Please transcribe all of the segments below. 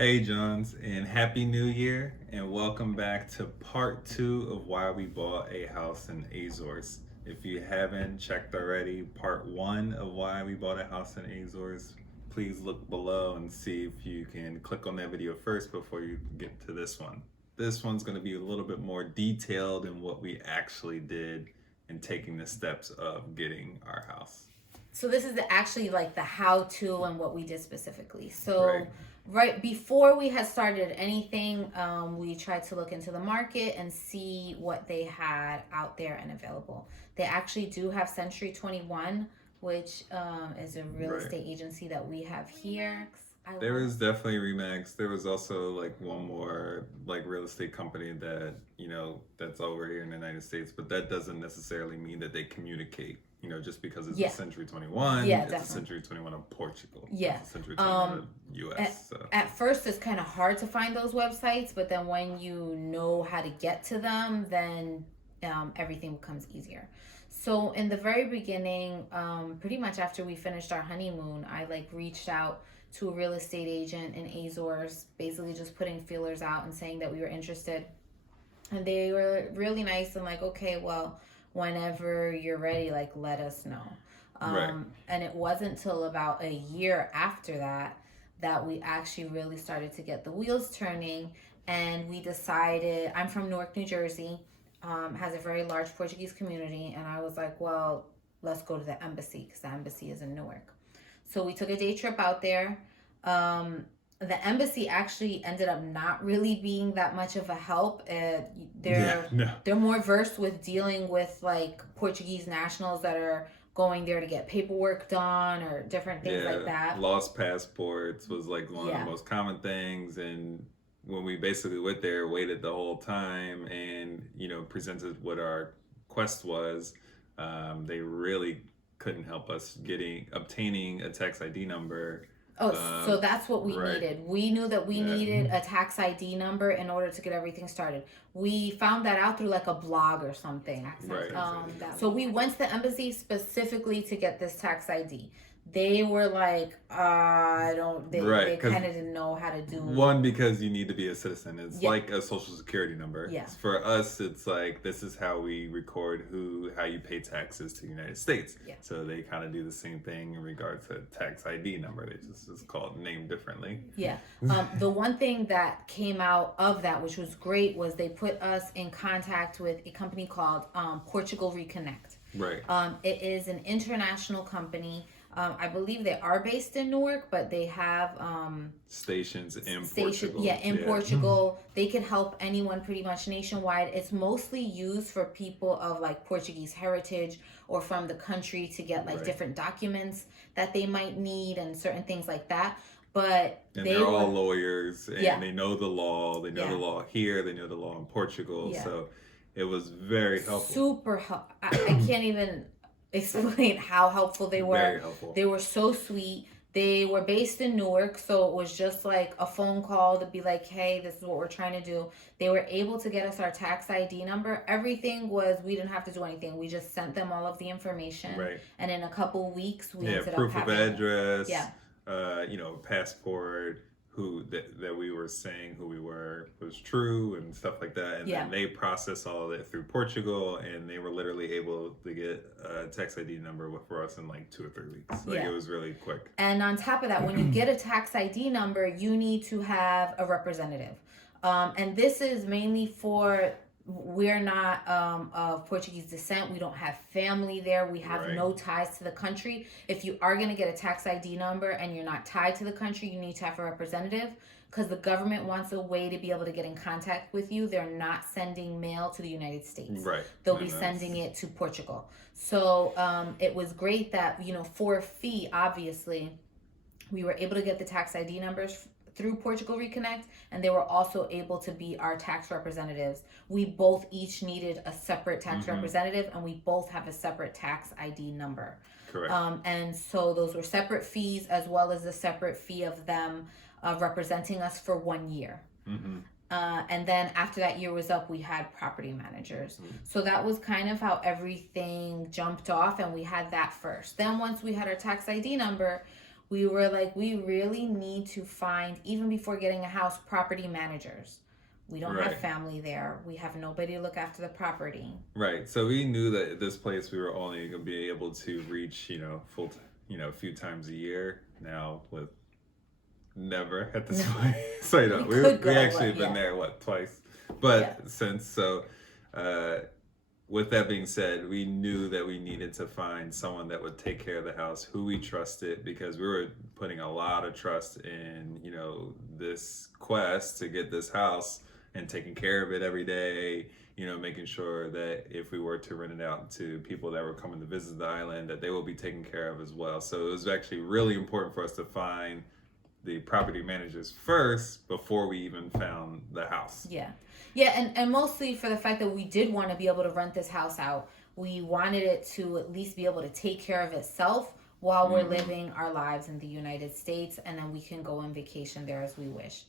Hey, Jawns, and Happy New Year, and welcome back to part two of why we bought a house in Azores. If you haven't checked already, part one of why we bought a house in Azores, please look below and see if you can click on that video first before you get to this one. This one's going to be a little bit more detailed in what we actually did in taking the steps of getting our house. So this is actually like the how-to and what we did specifically. Right, So right before we had started anything, we tried to look into the market and see what they had out there and available. They actually do have Century 21, which is a real right. estate agency that we have here. There was definitely Remax. There was also like one more like real estate company that, that's over here in the United States, but that doesn't necessarily mean that they communicate. Just because it's a Yeah, Century 21, yeah, it's a definitely. Century 21 of Portugal. Yeah. It's a Century 21 of At, US. So at first, it's kind of hard to find those websites, but then when you know how to get to them, then everything becomes easier. So in the very beginning, pretty much after we finished our honeymoon, I like reached out to a real estate agent in Azores, basically just putting feelers out and saying that we were interested. And they were really nice and like, okay, well, whenever you're ready, like, let us know. right. And it wasn't till about a year after that that we actually really started to get the wheels turning. And we decided, I'm from Newark, New Jersey, has a very large Portuguese community. And I was like, well, let's go to the embassy because the embassy is in Newark. So we took a day trip out there. The embassy actually ended up not really being that much of a help. Yeah, no. They're more versed with dealing with like Portuguese nationals that are going there to get paperwork done or different things like Yeah, that. lost passports was like one of the Yeah. most common things. And when we basically went there, waited the whole time, and presented what our quest was, they really couldn't help us getting obtaining a tax ID number. Oh, so that's what we Right. needed. We knew that we Yeah. needed a tax ID number in order to get everything started. We found that out through like a blog or something. Right. So we went to the embassy specifically to get this tax ID. They were like, I don't, Right. they Because kind of didn't know how to do. one, because you need to be a citizen. It's Yeah, like a social security number. yeah, For us, it's like this is how we record how you pay taxes to the United States. yeah. So they kind of do the same thing in regard to tax ID number. They just is called named differently. Yeah. The one thing that came out of that, which was great, was they put us in contact with a company called Portugal Reconnect. Right. It is an international company. I believe they are based in Newark, but they have Stations in Portugal. yeah, in Portugal. They can help anyone pretty much nationwide. It's mostly used for people of like Portuguese heritage or from the country to get like Right. different documents that they might need and certain things like that. But And they they're all were, lawyers, and yeah, they know the law. They know the yeah, law here. They know the law in Portugal. yeah. So it was very helpful. Super help. I can't even explain how helpful they were. Very helpful. They were so sweet. They were based in Newark, so it was just like a phone call to be like, hey, this is what we're trying to do. They were able to get us our tax ID number. Everything was, we didn't have to do anything. We just sent them all of the information. Right. And in a couple weeks, we Yeah, ended proof up of having, address. yeah, Passport. Who that we were saying who we were was true and stuff like that, and yeah. then they processed all of that through Portugal, and they were literally able to get a tax ID number for us in like 2 or 3 weeks. Like Yeah. it was really quick. And on top of that, when you get a tax ID number, you need to have a representative. And this is mainly for, we're not of Portuguese descent. We don't have family there. We have Right. no ties to the country. If you are going to get a tax ID number and you're not tied to the country, you need to have a representative because the government wants a way to be able to get in contact with you. They're not sending mail to the United States. Right. They'll be sending it to Portugal. So it was great that, for a fee, obviously, we were able to get the tax ID numbers through Portugal Reconnect, and they were also able to be our tax representatives. We both each needed a separate tax representative, and we both have a separate tax ID number. Correct. And so those were separate fees, as well as a separate fee of them representing us for 1 year. And then after that year was up, we had property managers. So that was kind of how everything jumped off, and we had that first. Then once we had our tax ID number, we were like, we really need to find, even before getting a house, property managers. We don't have Right. family there. We have nobody to look after the property. Right. So we knew that at this place we were only going to be able to reach, a few times a year. Now with never at this No, point. So we we could we go, actually but have been yeah, there twice, yeah, but since so. Uh, with that being said, we knew that we needed to find someone that would take care of the house, who we trusted, because we were putting a lot of trust in, this quest to get this house and taking care of it every day, making sure that if we were to rent it out to people that were coming to visit the island, that they will be taken care of as well. So it was actually really important for us to find the property managers first before we even found the house. yeah, yeah, and mostly for the fact that we did want to be able to rent this house out. We wanted it to at least be able to take care of itself while we're Mm-hmm. living our lives in the United States, and then we can go on vacation there as we wish.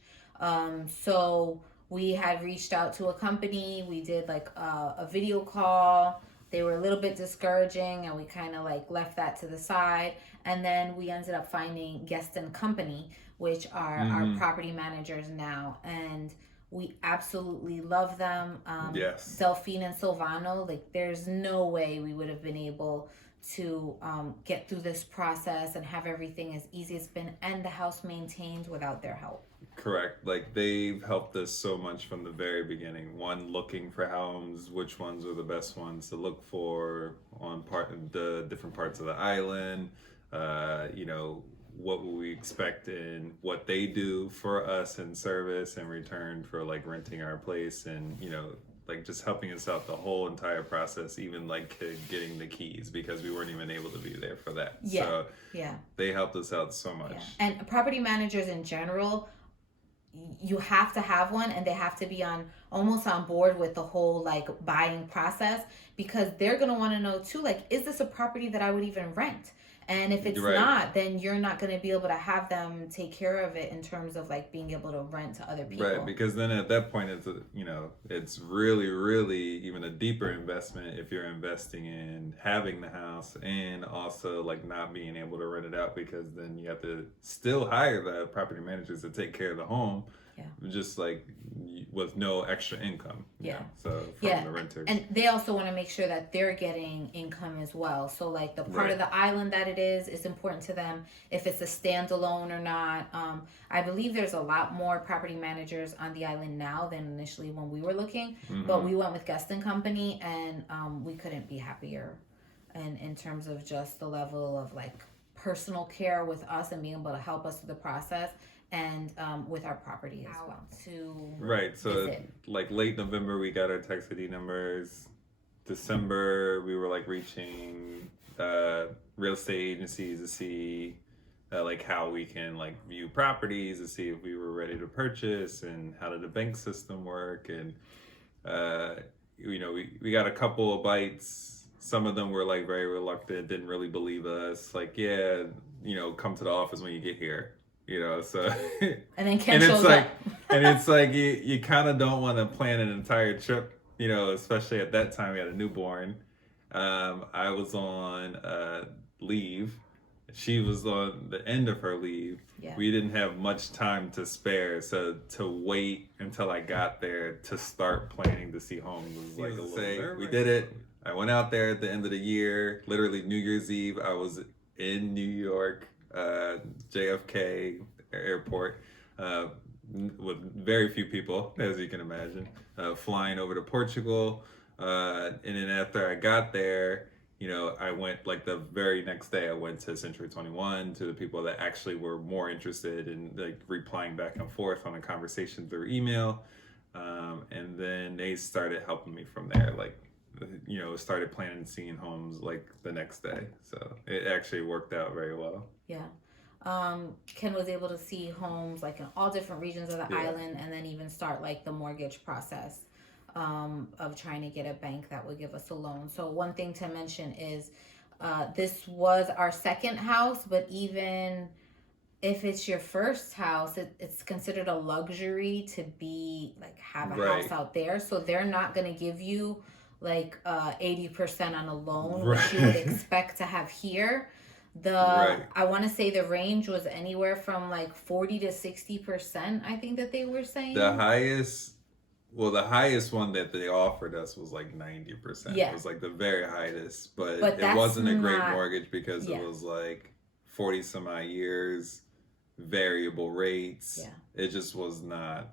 So we had reached out to a company. We did like a video call. They were a little bit discouraging, and we kind of like left that to the side. And then we ended up finding Guest and Company, which are our Mm-hmm. property managers now, and we absolutely love them. Yes. Delphine and Silvano, like there's no way we would have been able to get through this process and have everything as easy as it's been and the house maintained without their help. Correct. Like they've helped us so much from the very beginning. One, looking for homes, which ones are the best ones to look for on the different parts of the island. What will we expect in what they do for us in service in return for like renting our place, and like just helping us out the whole entire process, even like getting the keys, because we weren't even able to be there for that. Yeah, So yeah, they helped us out so much. yeah. And property managers in general, you have to have one, and they have to be on almost on board with the whole like buying process, because they're going to want to know too, like, is this a property that I would even rent? And if it's Right. not, then you're not going to be able to have them take care of it in terms of like being able to rent to other people. Right, because then at that point it's really, really even a deeper investment if you're investing in having the house and also like not being able to rent it out, because then you have to still hire the property managers to take care of the home. Yeah. Just like with no extra income. Yeah. So from Yeah. the renters. And they also want to make sure that they're getting income as well. So like the part Right. of the island that it is important to them, if it's a standalone or not. I believe there's a lot more property managers on the island now than initially when we were looking. Mhm. But we went with Guest and Company, and we couldn't be happier. And in terms of just the level of like personal care with us and being able to help us through the process, and with our property as well. Right. So visit. like late November we got our tax ID numbers. December we were like reaching real estate agencies to see like how we can like view properties, to see if we were ready to purchase and how did the bank system work. And we got a couple of bites. Some of them were like very reluctant, didn't really believe us, like, yeah, come to the office when you get here. So And then Ken and it's shows like up. and it's like you kind of don't want to plan an entire trip, especially at that time we had a newborn. I was on leave. She was on the end of her leave. Yeah. We didn't have much time to spare, so to wait until I got there to start planning to see homes was like a little. We did it. I went out there at the end of the year, literally New Year's Eve. I was in New York, JFK airport, with very few people, as you can imagine, flying over to Portugal. And then after I got there, I went like the very next day, I went to Century 21 to the people that actually were more interested in like replying back and forth on a conversation through email. And then they started helping me from there. Like, started planning and seeing homes like the next day. So it actually worked out very well. Yeah. Ken was able to see homes like in all different regions of the Yeah. island, and then even start like the mortgage process of trying to get a bank that would give us a loan. So one thing to mention is this was our second house, but even if it's your first house, it's considered a luxury to be like have a Right. house out there. So they're not going to give you like 80% on a loan, which Right. you would expect to have here. Right. I want to say the range was anywhere from like 40 to 60%, I think that they were The saying. highest, well, the highest one that they offered us was like 90%. It Yeah, was like the very highest, but but it that's wasn't a great not. mortgage because it Yeah, was like 40 some odd years, variable rates. yeah, It just was not,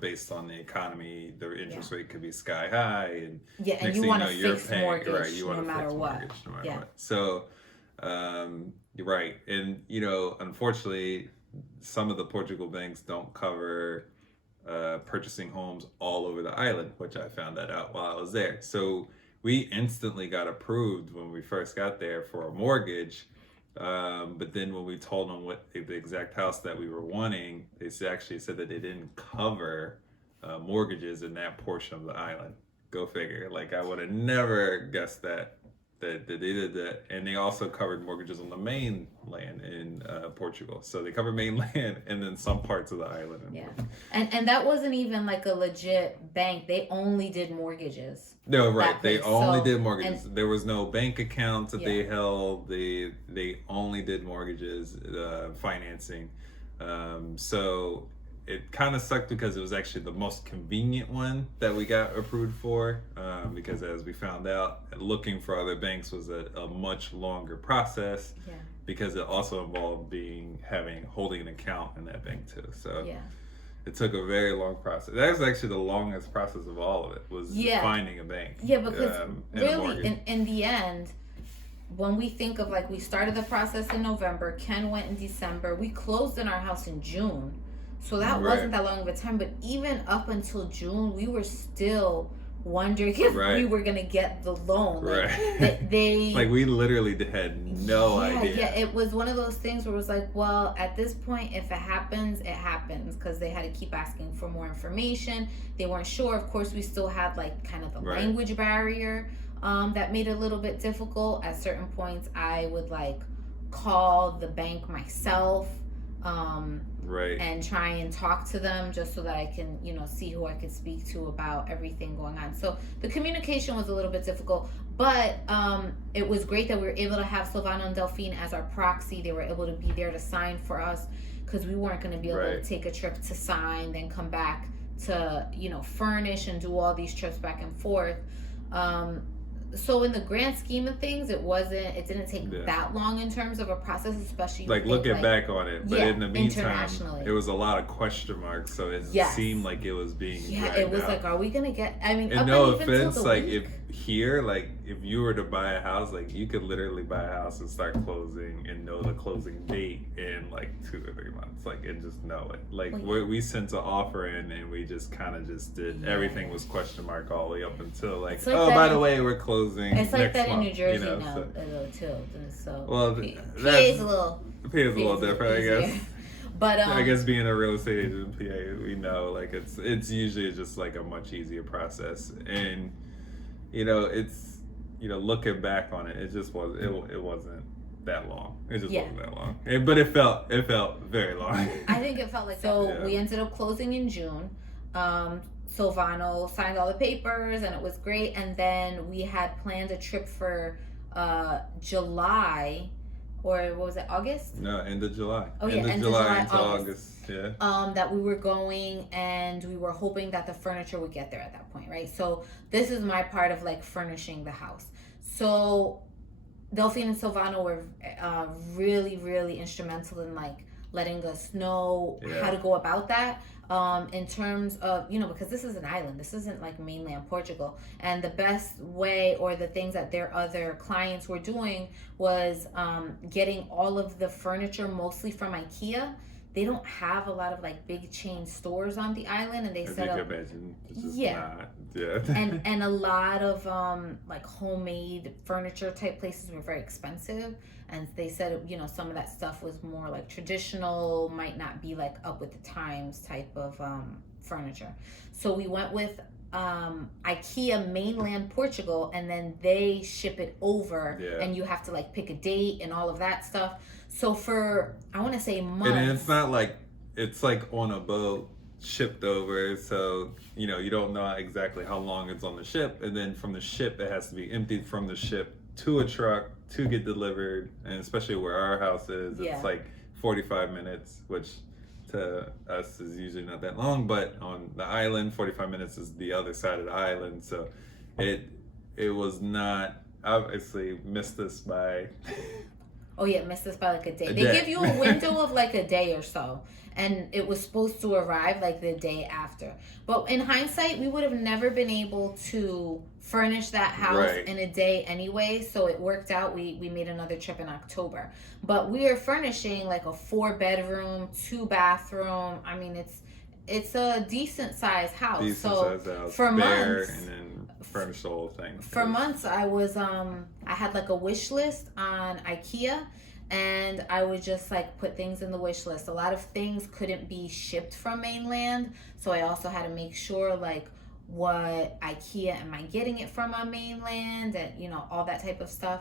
based on the economy, the yeah, interest rate could be sky high, and yeah, and next you thing you want know, a you're fixed paying, right, mortgage you want no a matter fixed what. mortgage no matter Yeah, what. So, you're right. And, unfortunately, some of the Portugal banks don't cover purchasing homes all over the island, which I found that out while I was there. So we instantly got approved when we first got there for a mortgage. But then when we told them what the exact house that we were wanting, actually said that they didn't cover mortgages in that portion of the island. Go figure. Like I would have never guessed that they did that, and they also covered mortgages on the mainland in Portugal. So they covered mainland and then some parts of the island. yeah, and that wasn't even like a legit bank. They only did mortgages. No, That right. They place. only So did and mortgages. There was no bank accounts that yeah, they held. They only did mortgages, financing. So it kind of sucked because it was actually the most convenient one that we got approved for. Because as we found out, looking for other banks was a much longer process. yeah, Because it also involved holding an account in that bank too. So yeah, it took a very long process. That was actually the longest process of all of it, was yeah. finding a bank. Yeah, because And a really, mortgage. in the end, when we think of like we started the process in November, Ken went in December, we closed in our house in June. So that Right. wasn't that long of a time, but even up until June, we were still wondering if we Right. were gonna get the loan. Like Right. they Like we literally had no idea. Yeah, it was one of those things where it was like, well, at this point, if it happens, it happens, because they had to keep asking for more information. They weren't sure. Of course, we still had like kind of the Right. language barrier that made it a little bit difficult. At certain points, I would like call the bank myself. Right. And try and talk to them just so that I can, see who I could speak to about everything going on. So the communication was a little bit difficult, but it was great that we were able to have Silvano and Delphine as our proxy. They were able to be there to sign for us because we weren't going to be able Right. to take a trip to sign, then come back to, furnish and do all these trips back and forth. So in the grand scheme of things, it didn't take Yeah. that long in terms of a process, especially Like looking back on it, but yeah, in the meantime, internationally. it was a lot of question marks, so it Yes. seemed like it was being Yeah, dragged it was out. like, are we gonna get? I mean, And up no and even till offense, the like week. if you were to buy a house, like you could literally buy a house and start closing and know the closing date in like 2 or 3 months, like and just know it. Like Well, we sent an offer in and we just kind of just did Yeah. everything was question mark all the way up until like, It's like oh, that by in- the way, we're closing. It's like next that in month, New Jersey you know, now, so. too. And so, Well, PA that's- is a little. PA is a little different, I easier. guess. But I guess being a real estate agent in PA, we know like it's usually just like a much easier process, and it's looking back on it, it just it wasn't that long. It just Yeah. wasn't that long, but it felt very long. I think it felt like so. Yeah. We ended up closing in June. Silvano signed all the papers, and it was great. And then we had planned a trip for July, or what was it, August? No, end of July. Oh, yeah, end of end of July July, into August. Yeah. That we were going, and we were hoping that the furniture would get there at that point, right? So this is my part of like furnishing the house. So Delphine and Silvano were really, really instrumental in like letting us know Yeah. how to go about that. In terms of, because this is an island, this isn't like mainland Portugal. And the best way, or the things that their other clients were doing, was getting all of the furniture mostly from Ikea. They don't have a lot of like big chain stores on the island, and they As you set can up imagine, it's just Yeah. not. Yeah. and a lot of like homemade furniture type places were very expensive, and they said some of that stuff was more like traditional, might not be like up with the times type of furniture. So we went with Ikea mainland Portugal, and then they ship it over. Yeah. And you have to like pick a date and all of that stuff. So for, I want to say, months. And it's not like it's like on a boat shipped over, so you don't know exactly how long it's on the ship, and then from the ship it has to be emptied from the ship to a truck to get delivered, and especially where our house is, Yeah. it's like 45 minutes, which to us is usually not that long, but on the island, 45 minutes is the other side of the island, so it was not, obviously missed us by Oh yeah, missed us by like a day. a They day. give you a window of like a day or so, and it was supposed to arrive like the day after. But in hindsight, we would have never been able to furnish that house Right. in a day anyway. So it worked out. We made another trip in October, but we are furnishing like a 4-bedroom, 2-bathroom. I mean, it's a decent sized house. Decent so sized house, for bare, months, and then furnish the whole thing. for months I was I had like a wish list on Ikea, and I would just like put things in the wish list. A lot of things couldn't be shipped from mainland, so I also had to make sure like what Ikea am I getting it from on mainland, and all that type of stuff.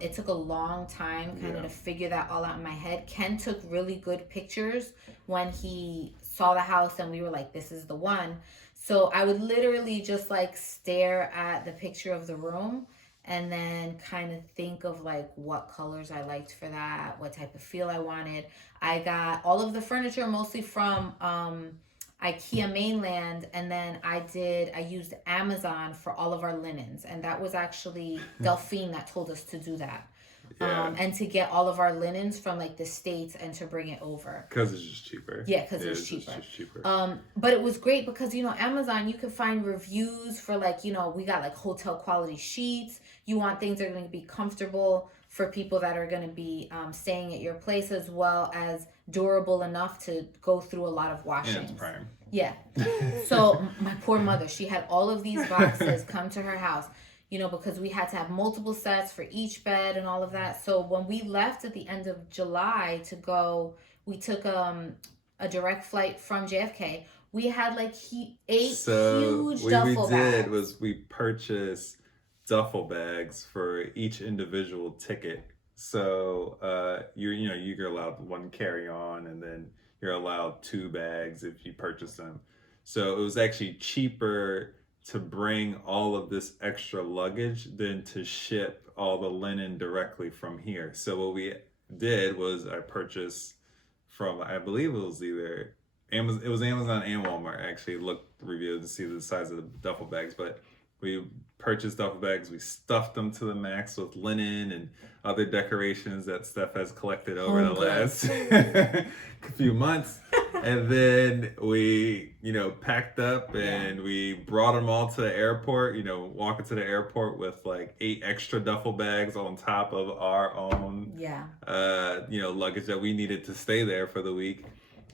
It took a long time kind of to figure that all out in my head. Ken took really good pictures when he saw the house and we were like, this is the one. So I would literally just like stare at the picture of the room and then kind of think of like what colors I liked for that, what type of feel I wanted. I got all of the furniture mostly from IKEA mainland, and then I used Amazon for all of our linens, and that was actually Delphine that told us to do that. Yeah. And to get all of our linens from like the States and to bring it over. Because it's just cheaper. Yeah, because it's cheaper. Just cheaper. But it was great because, Amazon, you can find reviews for like, we got like hotel quality sheets. You want things that are going to be comfortable for people that are going to be staying at your place, as well as durable enough to go through a lot of washings. And it's prime. Yeah. So my poor mother, she had all of these boxes come to her house, because we had to have multiple sets for each bed and all of that. So when we left at the end of July to go, we took a direct flight from JFK. We had like 8 huge duffel bags. What we did was we purchased duffel bags for each individual ticket. So you're allowed 1 carry-on, and then you're allowed 2 bags if you purchase them. So it was actually cheaper to bring all of this extra luggage than to ship all the linen directly from here. So what we did was I purchased from, I believe it was either Amazon, it was Amazon and Walmart. I actually looked reviewed to see the size of the duffel bags, but we purchased duffel bags. We stuffed them to the max with linen and other decorations that Steph has collected over the last few months. And then we, packed up and we brought them all to the airport, walking to the airport with like 8 extra duffel bags on top of our own, luggage that we needed to stay there for the week.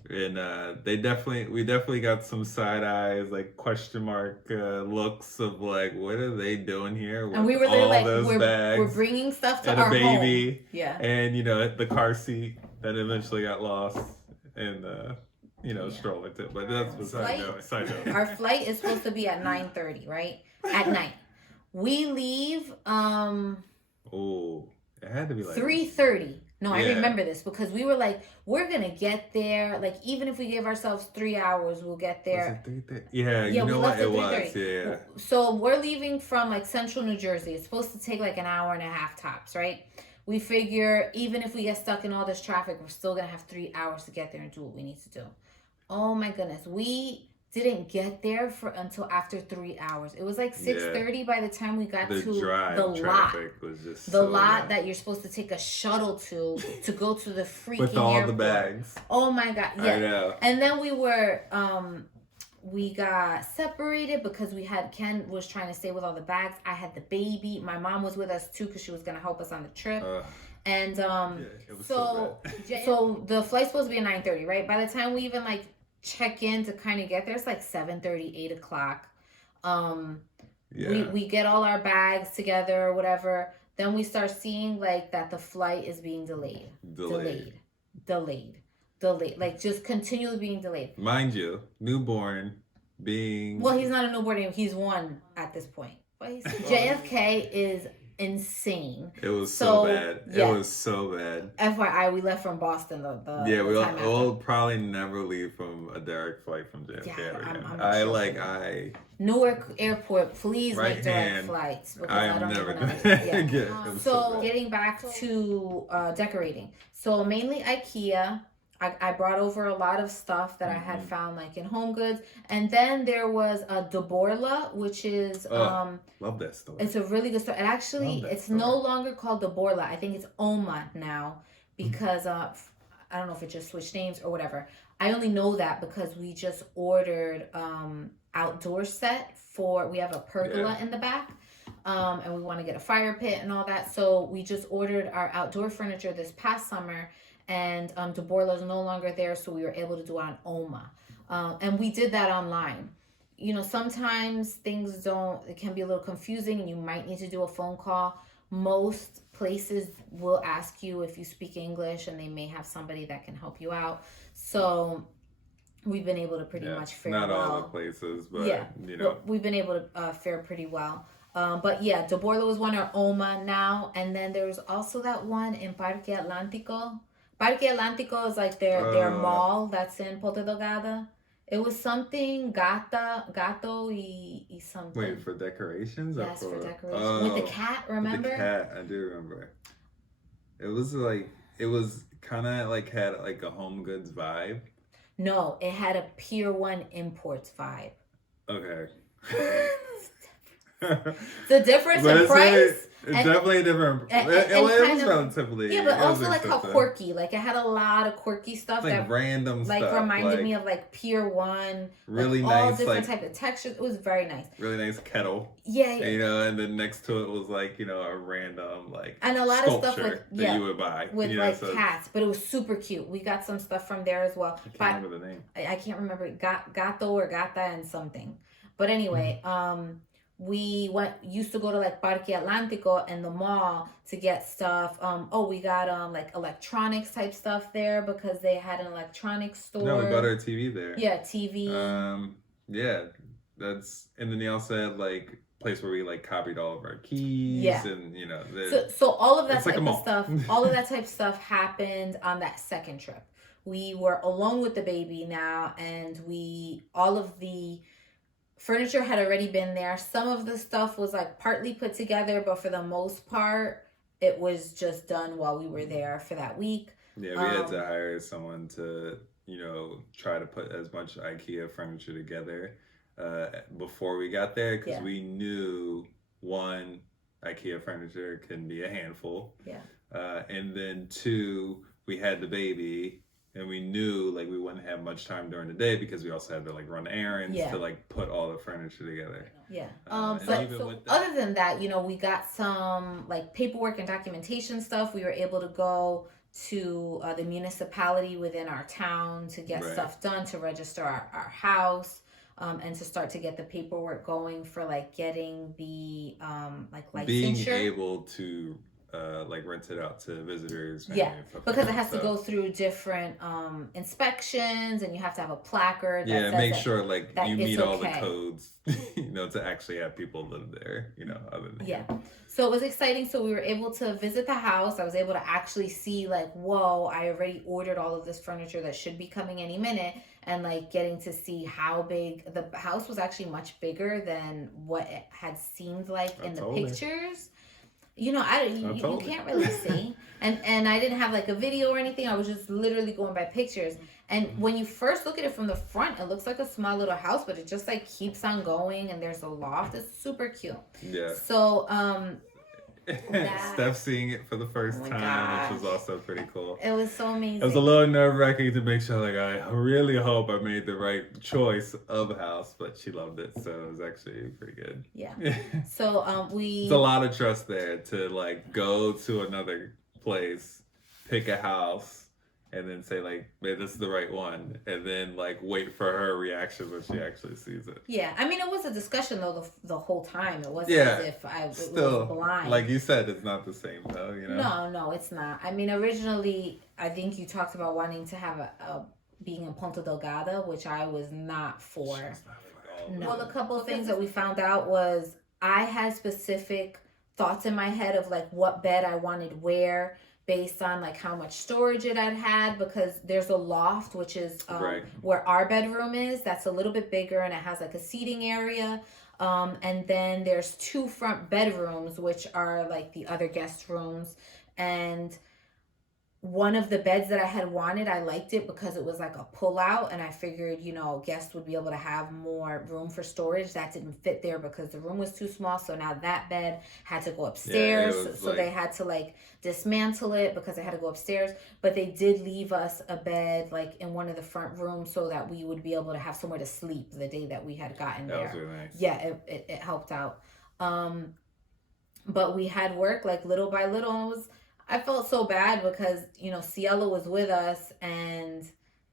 And we definitely got some side eyes, like question mark looks of like, what are they doing here? And we were there like, bags we're bringing stuff to and our a baby, home. Yeah. And the car seat that eventually got lost, and stroller too. But that's beside note. Our flight is supposed to be at 9:30, right? At night. We leave it had to be like 3:30. No, I remember this because we were like, we're gonna get there. Like, even if we give ourselves 3 hours, we'll get there. Was it 3:30? Yeah, you know what it was. Yeah. So we're leaving from like central New Jersey. It's supposed to take like an hour and a half tops, right? We figure even if we get stuck in all this traffic, we're still gonna have 3 hours to get there and do what we need to do. Oh my goodness, we didn't get there until after 3 hours. It was like 6:30 by the time we got to the lot. Was just the lot that you're supposed to take a shuttle to go to the freaking with all airport. the bags. Oh my god, yeah. I know. And then we got separated because Ken was trying to stay with all the bags. I had the baby. My mom was with us too because she was gonna help us on the trip. And it was so the flight's supposed to be at 9:30, right? By the time we even like check in to kind of get there, it's like 7:30, 8 o'clock. We get all our bags together or whatever. Then we start seeing like that the flight is being delayed, like just continually being delayed. Mind you, newborn being... Well, he's not a newborn, he's 1 at this point. But JFK is insane. It was so bad. Yeah. It was so bad. FYI, we left from Boston we'll probably never leave from a direct flight from JFK. Yeah, Newark Airport, please make direct flights because I don't never even get so getting back to decorating. So mainly IKEA. I brought over a lot of stuff that I had found like in Home Goods, and then there was a Deborla, which is love that store. It's a really good store. And actually, it's no longer called Deborla. I think it's Oma now because I don't know if it just switched names or whatever. I only know that because we just ordered outdoor set we have a pergola in the back. And we want to get a fire pit and all that. So we just ordered our outdoor furniture this past summer. And Deborla is no longer there, so we were able to do it on Oma. And we did that online. You know, sometimes it can be a little confusing and you might need to do a phone call. Most places will ask you if you speak English and they may have somebody that can help you out. So we've been able to pretty much fare well. Not all the places, but you know. We've been able to fare pretty well. But yeah, Deborla was one, or Oma now. And then there's also that one in Parque Atlántico. Parque Atlántico is like their mall that's in Ponta Delgada. It was something gato y something. Wait, for decorations? Yes, for decorations. With the cat, remember? With the cat, I do remember. It was kind of like had like a Home Goods vibe. No, it had a Pier 1 Imports vibe. Okay. The difference in price. It's definitely different. It was relatively. Yeah, but also like how quirky. Like it had a lot of quirky stuff like random stuff. Like reminded me of like Pier 1. Really like, nice. All different type of textures. It was very nice. Really nice kettle. Yeah. You know, and then next to it was like, you know, a random like and a lot of stuff with that you would buy. With cats. But it was super cute. We got some stuff from there as well. I can't remember the name. I can't remember. Gato or Gata and something. But anyway, we used to go to like Parque Atlántico and the mall to get stuff. We got like electronics type stuff there because they had an electronics store. No, we bought our TV there. Yeah, TV. And then they also had like place where we like copied all of our keys. Yeah. And you know. So all of that type of stuff, all of that type of stuff happened on that second trip. We were alone with the baby now, and all of the furniture had already been there. Some of the stuff was like partly put together, but for the most part, it was just done while we were there for that week. Yeah, we had to hire someone to, you know, try to put as much IKEA furniture together before we got there because we knew, one, IKEA furniture can be a handful. Yeah. And then two, we had the baby. And we knew like we wouldn't have much time during the day because we also had to like run errands to like put all the furniture together. Yeah. Other than that, you know, we got some like paperwork and documentation stuff. We were able to go to the municipality within our town to get stuff done, to register our house, and to start to get the paperwork going for like getting the like licensure. Being able to like rent it out to visitors. Because it has to go through different inspections, and you have to have a placard. That make sure like you meet all the codes, you know, to actually have people live there, you know, other than So it was exciting. So we were able to visit the house. I was able to actually see like, whoa, I already ordered all of this furniture that should be coming any minute, and like getting to see how big the house was. Actually much bigger than what it had seemed like in the pictures. You know, you can't really see. And I didn't have like a video or anything. I was just literally going by pictures. And when you first look at it from the front, it looks like a small little house, but it just like keeps on going, and there's a loft. It's super cute. Yeah. So Steph seeing it for the first time, which was also pretty cool. It was so amazing. It was a little nerve-wracking to make sure, like, I really hope I made the right choice of house, but she loved it, so it was actually pretty good. Yeah. So There's a lot of trust there to like go to another place, pick a house, and then say like, "Man, this is the right one," and then like wait for her reaction when she actually sees it. Yeah, I mean, it was a discussion though the whole time. It wasn't as if I was blind. Like you said, it's not the same though. You know. No, it's not. I mean, originally, I think you talked about wanting to have a being in Ponta Delgada, which I was not for. No. Well, a couple of things that we found out was I had specific thoughts in my head of like what bed I wanted where, based on like how much storage it had, because there's a loft, which is Right. where our bedroom is. That's a little bit bigger, and it has like a seating area. And then there's two front bedrooms, which are like the other guest rooms. And one of the beds that I had wanted, I liked it because it was like a pull out, and I figured, guests would be able to have more room for storage. That didn't fit there because the room was too small. So now that bed had to go upstairs. So they had to like dismantle it because it had to go upstairs. But they did leave us a bed like in one of the front rooms so that we would be able to have somewhere to sleep the day that we had gotten there. That was really nice. Yeah, it helped out. But we had work like little by little. I felt so bad because, Cielo was with us, and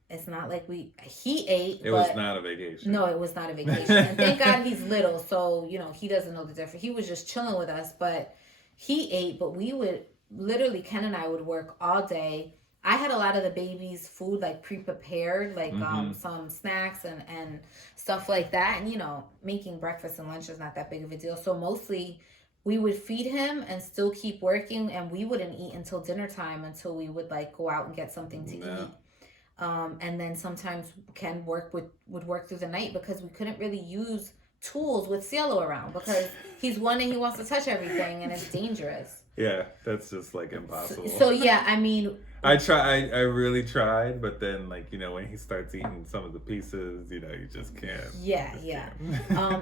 it's not like he ate. It was not a vacation. No, it was not a vacation. And thank God he's little, so, he doesn't know the difference. He was just chilling with us, but he ate, but we would, literally, Ken and I would work all day. I had a lot of the baby's food, like, pre-prepared, like, some snacks and stuff like that. And, making breakfast and lunch is not that big of a deal. So mostly we would feed him and still keep working, and we wouldn't eat until dinner time, until we would like go out and get something to eat. And then sometimes Ken would work through the night because we couldn't really use tools with Cielo around because he's one and he wants to touch everything, and it's dangerous. Yeah, that's just like impossible. So yeah, I mean, I really tried, but then like, when he starts eating some of the pieces, you just can't. Yeah.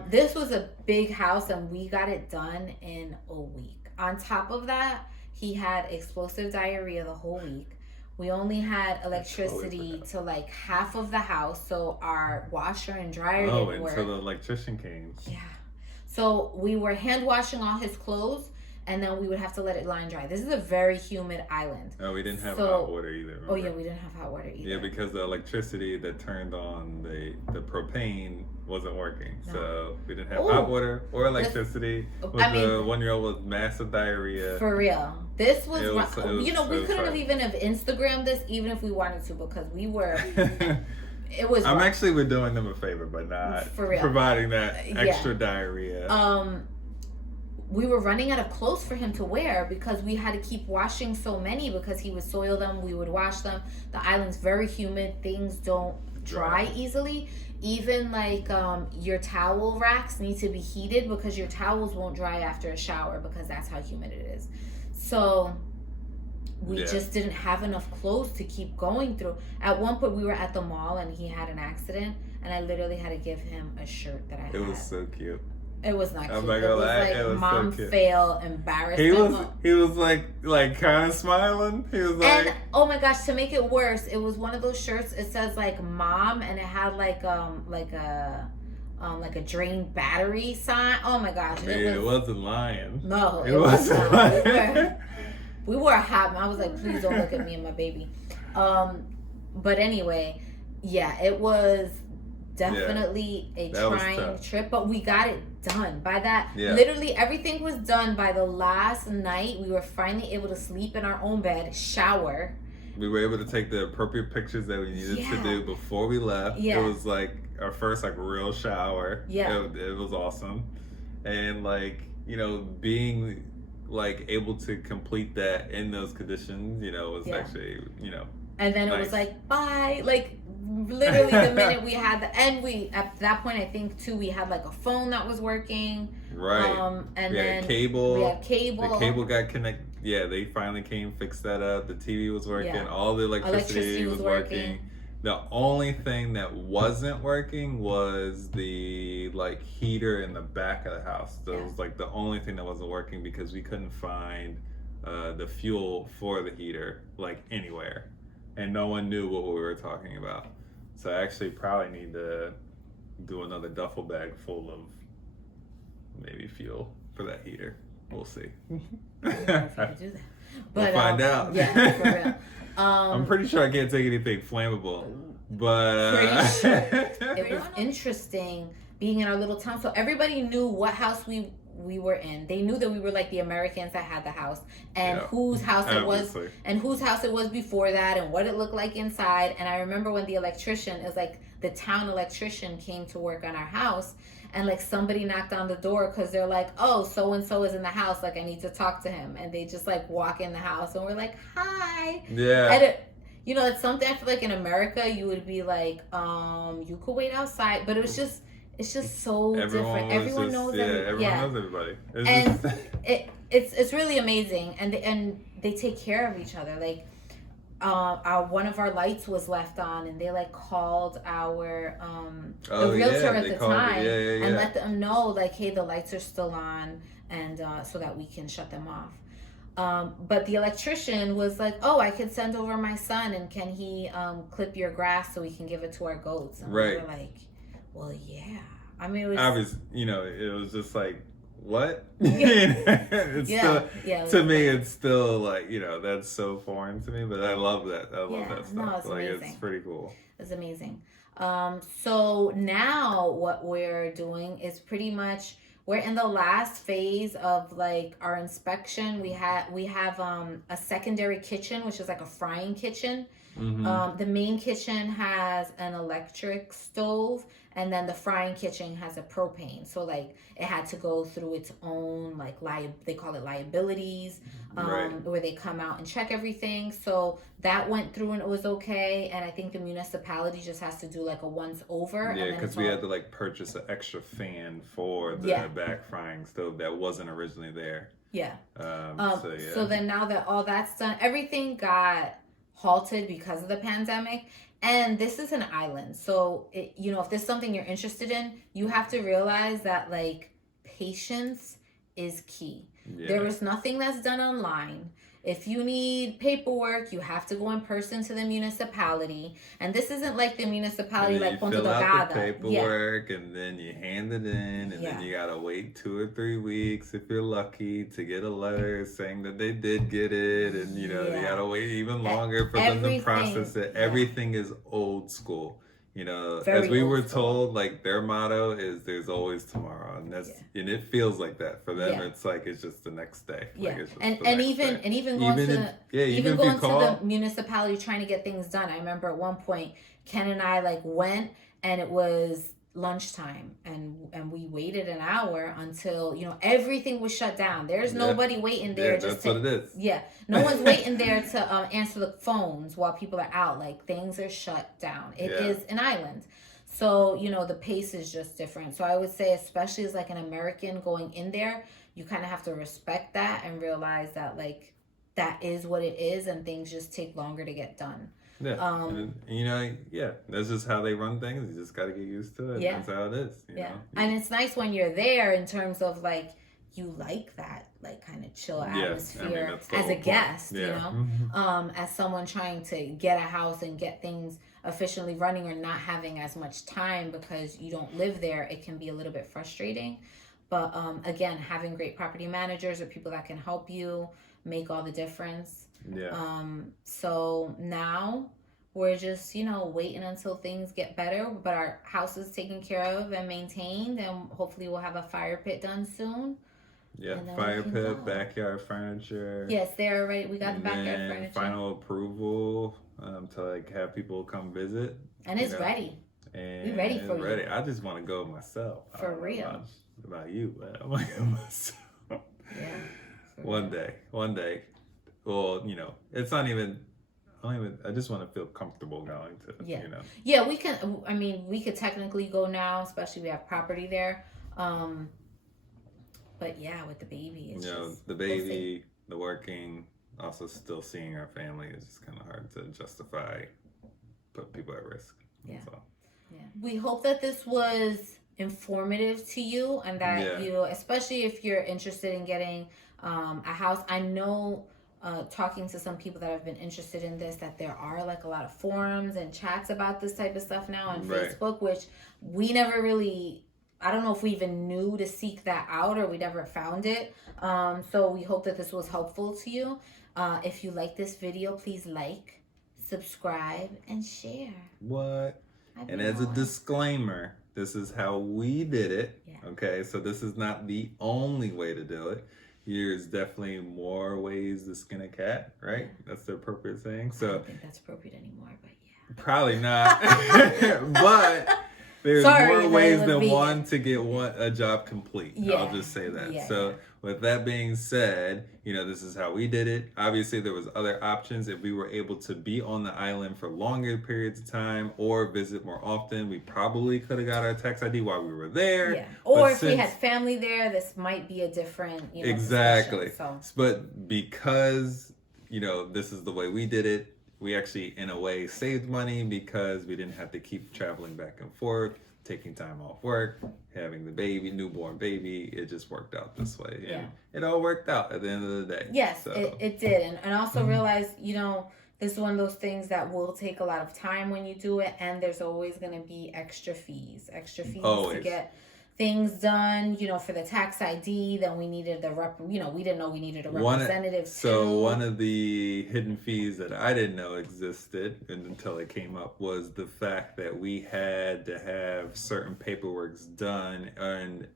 This was a big house, and we got it done in a week. On top of that, he had explosive diarrhea the whole week. We only had electricity to like half of the house, so our washer and dryer didn't work. So the electrician came. Yeah. So we were hand washing all his clothes, and then we would have to let it line dry. This is a very humid island. Oh, we didn't have hot water either. Remember? Oh yeah, we didn't have hot water either. Yeah, because the electricity that turned on the propane wasn't working. No. So we didn't have hot water or electricity. The 1-year-old with massive diarrhea. For real. This was we couldn't have even have Instagrammed this even if we wanted to, because we were it was I'm actually we're doing them a favor by not providing that extra diarrhea. We were running out of clothes for him to wear because we had to keep washing so many, because he would soil them, we would wash them. The island's very humid, things don't dry easily. Even like your towel racks need to be heated because your towels won't dry after a shower, because that's how humid it is. So we just didn't have enough clothes to keep going through. At one point we were at the mall and he had an accident, and I literally had to give him a shirt that I had. It was so cute. It was not cute. I'm not gonna lie, it was mom so cute. fail, embarrassed. He was like kind of smiling. He was like, and oh my gosh, to make it worse, it was one of those shirts. It says like mom, and it had like a drained battery sign. Oh my gosh, it wasn't lying. No, it wasn't lying. We were hot. I was like, please don't look at me and my baby. But anyway, yeah, it was definitely a trying trip, but we got it done. By that, literally everything was done by the last night. We were finally able to sleep in our own bed, shower. We were able to take the appropriate pictures that we needed to do before we left. It was like our first like real shower. It was awesome. And like, being like able to complete that in those conditions, was actually, and then it was like, bye. Like literally the minute we had and we at that point I think too we had like a phone that was working. Right. And we then had cable. We had cable. The cable got connected. Yeah, they finally came, fixed that up. The TV was working. All the electricity was working. The only thing that wasn't working was the like heater in the back of the house. That was like the only thing that wasn't working because we couldn't find the fuel for the heater like anywhere, and no one knew what we were talking about. So I actually probably need to do another duffel bag full of maybe fuel for that heater. We'll see. I don't know if you can do that. But, we'll find out. Yeah, for real. I'm pretty sure I can't take anything flammable, but pretty sure. It was interesting being in our little town. So everybody knew what house we were in. They knew that we were like the Americans that had the house, and whose house it was, and whose house it was before that, and what it looked like inside. And I remember when the electrician is like the town electrician came to work on our house, and like somebody knocked on the door because they're like, oh, so and so is in the house, like I need to talk to him, and they just like walk in the house and we're like, hi. Yeah. And it's something I feel like in America you would be like, you could wait outside, but it's just so different. Everyone knows everybody. And it's really amazing, and they take care of each other. Like one of our lights was left on, and they like called our the realtor at the time and let them know like, hey, the lights are still on, and so that we can shut them off. But the electrician was like, oh, I could send over my son, and can he clip your grass so we can give it to our goats? And we were like, well, yeah. I mean, it was just like, what? It's to me, it's still like, that's so foreign to me, but I love that. I love that stuff. No, it's amazing. It's pretty cool. It's amazing. So now what we're doing is pretty much, we're in the last phase of like our inspection. We have a secondary kitchen, which is like a frying kitchen. Mm-hmm. The main kitchen has an electric stove, and then the frying kitchen has a propane. So like it had to go through its own like they call it liabilities, where they come out and check everything. So that went through and it was okay. And I think the municipality just has to do like a once over. Yeah, because we had to like purchase an extra fan for the back frying stove that wasn't originally there. Yeah. So then now that all that's done, everything got halted because of the pandemic. And this is an island, so if there's something you're interested in, you have to realize that like patience is key. There is nothing that's done online. If you need paperwork, you have to go in person to the municipality. And this isn't like the municipality like Ponta Delgada. You fill out the paperwork, yeah. and then you hand it in, and then you gotta wait 2 or 3 weeks if you're lucky to get a letter saying that they did get it, and you gotta wait even longer for them to process it. Everything is old school. As we were told, like their motto is "There's always tomorrow," and and it feels like that for them. It's like it's just the next day. Yeah, like it's just even going to the municipality trying to get things done. I remember at one point Ken and I like went, and it was lunchtime, and we waited an hour until everything was shut down. There's nobody waiting there. That's what it is. Yeah, no one's waiting there to answer the phones while people are out. Like things are shut down. It is an island, so the pace is just different. So I would say, especially as like an American going in there, you kind of have to respect that and realize that like that is what it is, and things just take longer to get done. Yeah, that's just how they run things. You just got to get used to it. That's how it is. You know? And it's nice when you're there in terms of like you like that like kind of chill atmosphere as a guest, as someone trying to get a house and get things efficiently running or not having as much time because you don't live there. It can be a little bit frustrating, but again, having great property managers or people that can help you make all the difference. So now we're just waiting until things get better, but our house is taken care of and maintained, and hopefully we'll have a fire pit done soon. Fire pit, backyard furniture. Yes, they're ready. We got the backyard furniture. Final approval to like have people come visit, and it's ready. And we're ready for you. Ready. I just want to go myself. For real. About you, but I want to go myself. One day. Well, it's not even. I just want to feel comfortable going to. Yeah, we can. I mean, we could technically go now, especially we have property there. But yeah, with the baby, it's just the baby, the working, also still seeing our family is just kind of hard to justify. Put people at risk. That's all. We hope that this was informative to you, and that you, especially if you're interested in getting a house. I know. Talking to some people that have been interested in this, that there are like a lot of forums and chats about this type of stuff now on Facebook, which we never really, I don't know if we even knew to seek that out, or we never found it. So we hope that this was helpful to you. If you like this video, please like, subscribe, and share. And as a disclaimer, this is how we did it. Okay, so this is not the only way to do it. There's definitely more ways to skin a cat, right? That's the appropriate saying. So I don't think that's appropriate anymore, but Probably not. But there's Sorry, more ways that it was than vegan. one to get a job complete. Yeah. I'll just say that. Yeah, So yeah. with that being said, this is how we did it. Obviously, there was other options. If we were able to be on the island for longer periods of time or visit more often, we probably could have got our tax ID while we were there. Yeah. Or But if we had family there, this might be a different, exactly. discussion, so. But because, this is the way we did it, we actually, in a way, saved money because we didn't have to keep traveling back and forth, taking time off work, having the baby, newborn baby. It just worked out this way. Yeah. And it all worked out at the end of the day. Yes, So, it did. And also realize, this is one of those things that will take a lot of time when you do it. And there's always going to be extra fees always. to get things done, for the tax ID. Then we needed we didn't know we needed a representative. One of the hidden fees that I didn't know existed until it came up was the fact that we had to have certain paperwork done and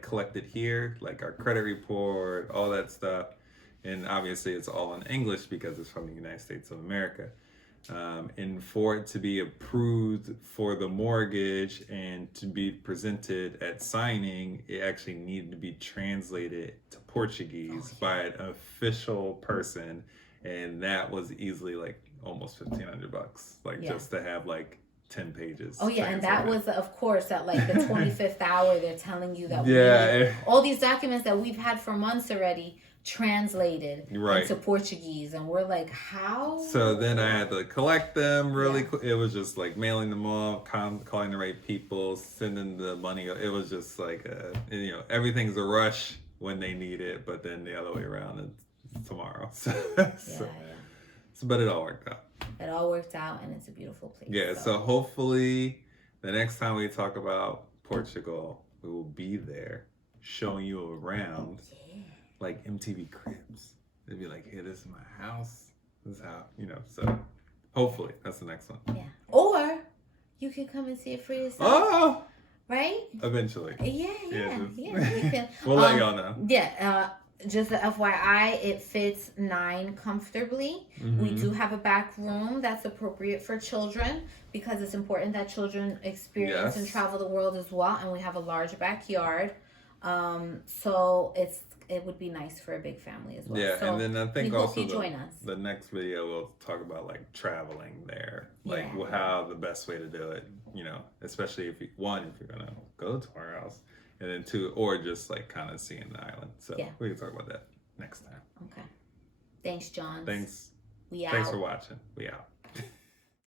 collected here, like our credit report, all that stuff. And obviously it's all in English because it's from the United States of America. And for it to be approved for the mortgage and to be presented at signing, it actually needed to be translated to Portuguese by an official person, and that was easily almost $1,500, just to have 10 pages. Oh yeah, and that was, of course, at the 25th hour. They're telling you that all these documents that we've had for months already translated into Portuguese, and we're like, how? So then I had to collect them really quick. It was just mailing them off, calling the right people, sending the money. It was just everything's a rush when they need it, but then the other way around, it's tomorrow. But it all worked out. It all worked out, and it's a beautiful place. Yeah, so hopefully the next time we talk about Portugal, we will be there showing you around. Like MTV Cribs. They'd be like, hey, this is my house. This is how, so hopefully that's the next one. Yeah. Or you can come and see it for yourself. Oh! Right? Eventually. Yeah. We'll let y'all know. Yeah. Just the FYI, it fits 9 comfortably. Mm-hmm. We do have a back room that's appropriate for children because it's important that children experience and travel the world as well. And we have a large backyard. So it would be nice for a big family as well. Yeah, so and then I think also join us. The next video we'll talk about traveling there, how the best way to do it. Especially if you're gonna go to our house, and then 2, or just kind of seeing the island. So we can talk about that next time. Okay. Thanks, John. Thanks. We out. Thanks for watching. We out.